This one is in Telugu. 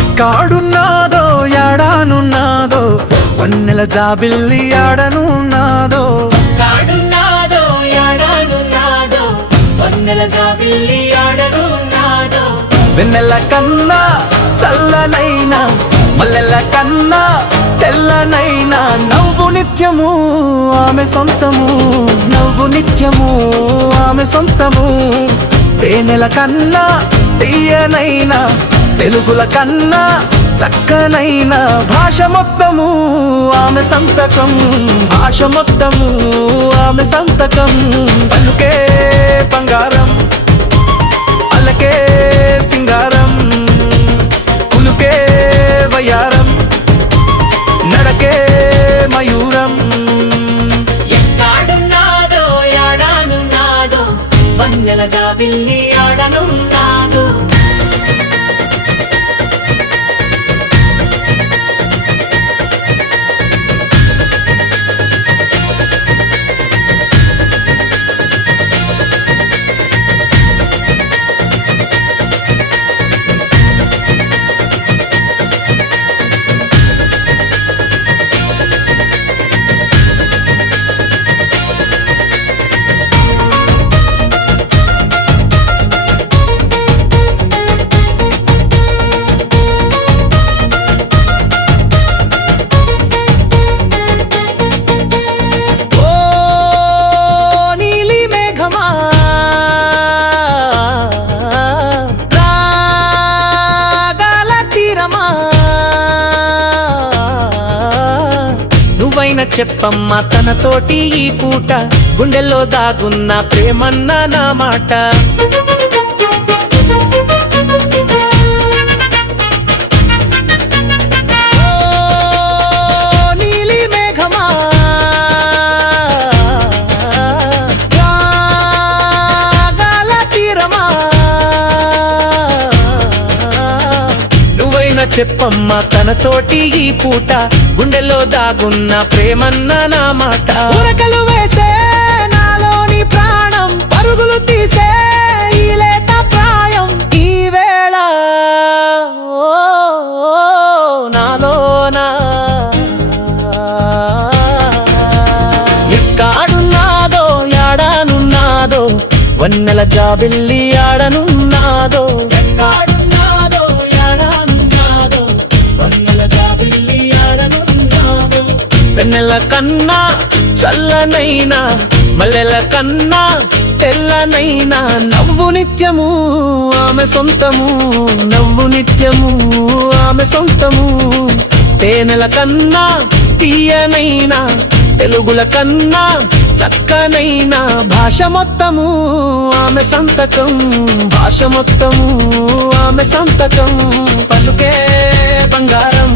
ఎక్కడున్నాదో యాడానున్నాదో వన్నెల జాబిల్లి యాడనున్నాదో కాడున్నాదో యాడానున్నాదో వన్నెల జాబిల్లి యాడనున్నాదో వెన్నెల కన్నా చల్లనైనా మల్లెల కన్నా తెల్లనైనా నవ్వు నిత్యము ఆమె సొంతము నవ్వు నిత్యము ఆమె సొంతము తేనెల కన్నా తీయనైనా తెలుగుల కన్నా చక్కనైన భాష మొత్తము ఆమె సంతకం భాష మొత్తము ఆమె సంతకం పలుకే బంగారం అలకే సింగారం పులుకే వయారం నడకే మయూరం ఎక్కడున్నాదో యాడానున్నాదో వన్నెల జాబిల్లి యాడనున్నాదో నువ్వైనా చెప్పమ్మా తనతోటి ఈ పూట గుండెల్లో దాగున్న ప్రేమన్న నా మాట నీలి మేఘమా రాగాల తీరమా నువ్వైనా చెప్పమ్మా తనతోటి ఈ పూట గుండెల్లో దాగున్న ప్రేమన్న నా మాట ఉరకలు వేసే నాలోని ప్రాణం పరుగులు తీసే ఈ లేత ప్రాయం ఈ వేళ నాలోనా ఎక్కడున్నాదో యాడానున్నాదో వన్నెల జాబిల్లి యాడనున్నాదో వెన్నెల కన్నా చల్లనైనా మల్లెల కన్నా తెల్లనైనా నవ్వు నిత్యము ఆమె సొంతము నవ్వు నిత్యము ఆమె సొంతము తేనెల కన్నా తీయనైనా తెలుగుల కన్నా చక్కనైనా భాష మొత్తము ఆమె సంతకం భాష మొత్తము ఆమె సంతకం పలుకే బంగారం